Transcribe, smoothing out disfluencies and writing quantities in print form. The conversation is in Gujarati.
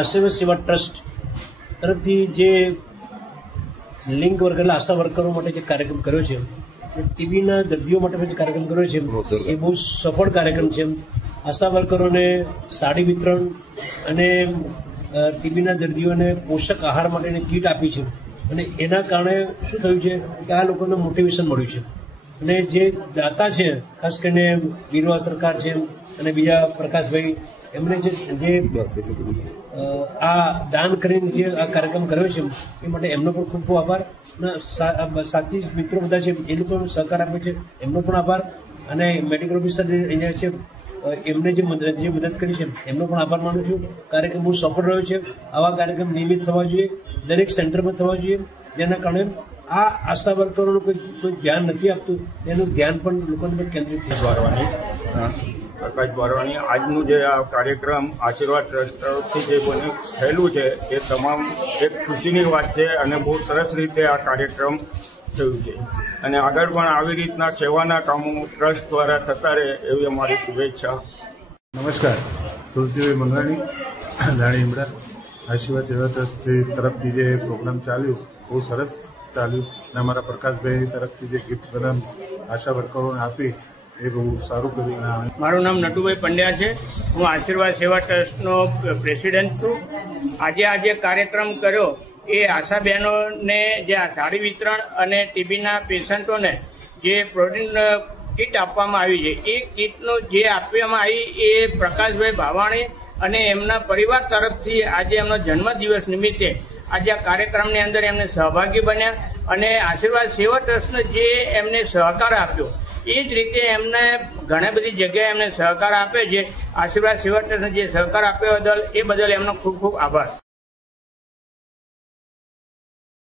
આશીર્વાદ સેવા ટ્રસ્ટ તરફથી જે લિંક વર્ગ આશા વર્કરો માટે જે કાર્યક્રમ કર્યો છે, ટીબીના દર્દીઓ માટે જે કાર્યક્રમ કર્યો છે એ બહુ સફળ કાર્યક્રમ છે. આશા વર્કરોને સાડી વિતરણ અને ટીબીના દર્દીઓને પોષક આહાર માટેની કીટ આપી છે અને એના કારણે શું થયું છે કે આ લોકોને મોટિવેશન મળ્યું છે. અને જે દાતા છે, ખાસ કરીને વીરવા સરકાર છે અને બીજા પ્રકાશભાઈ, એમણે જે આ દાન કરીને જે આ કાર્યક્રમ કર્યો છે એ માટે એમનો પણ ખૂબ ખૂબ આભાર. સાથી મિત્રો બધા છે એ લોકોનો સહકાર આપ્યો છે, એમનો પણ આભાર. અને મેડિકલ ઓફિસર અહીંયા છે એમને જે મદદ કરી છે એમનો પણ આભાર માનું છું. કાર્યક્રમ બહુ સફળ રહ્યો છે. આવા કાર્યક્રમ નિયમિત થવા જોઈએ, દરેક સેન્ટરમાં થવા જોઈએ, જેના કારણે આ આશા વર્કરોનું કોઈ ધ્યાન નથી આપતું, એનું ધ્યાન પણ લોકોને પર કેન્દ્રિત પ્રકાશ બારવાણી. આજનું જે આ કાર્યક્રમ આશીર્વાદ ટ્રસ્ટ તરફથી જે થયેલું છે એ તમામ એક ખુશીની વાત છે અને બહુ સરસ રીતે આ કાર્યક્રમ થયું છે અને આગળ પણ આવી રીતના સેવાના કામો ટ્રસ્ટ દ્વારા થતા રહે એવી અમારી શુભેચ્છા. નમસ્કાર, તુલસીભાઈ મંગાણી, દાણી ઇમરા. આશીર્વાદ સેવા ટ્રસ્ટ તરફથી જે પ્રોગ્રામ ચાલ્યું બહુ સરસ ચાલ્યું અને અમારા પ્રકાશભાઈ તરફથી જે ગિફ્ટ બધા આશા વર્કરોને આપી એ બહુ સારું કર્યું. મારું નામ નટુભાઈ પંડ્યા છે. હું આશીર્વાદ સેવા ટ્રસ્ટનો પ્રેસિડેન્ટ છું. આજે કાર્યક્રમ કર્યો એ આશા બહેનોને જે આ સાડી વિતરણ અને ટીબીના પેશન્ટોને જે પ્રોટીન કીટ આપવામાં આવી છે, એ કીટનું જે આપવામાં આવી એ પ્રકાશભાઈ ભાવાણી અને એમના પરિવાર તરફથી આજે એમનો જન્મદિવસ નિમિત્તે આજે આ કાર્યક્રમની અંદર એમને સહભાગી બન્યા અને આશીર્વાદ સેવા ટ્રસ્ટને જે એમને સહકાર આપ્યો એ જ રીતે એમને ઘણી બધી જગ્યાએ એમને સહકાર આપે છે. આશીર્વાદ સેવા ટ્રસ્ટને જે સહકાર આપ્યો એ બદલ એમનો ખૂબ ખૂબ આભાર.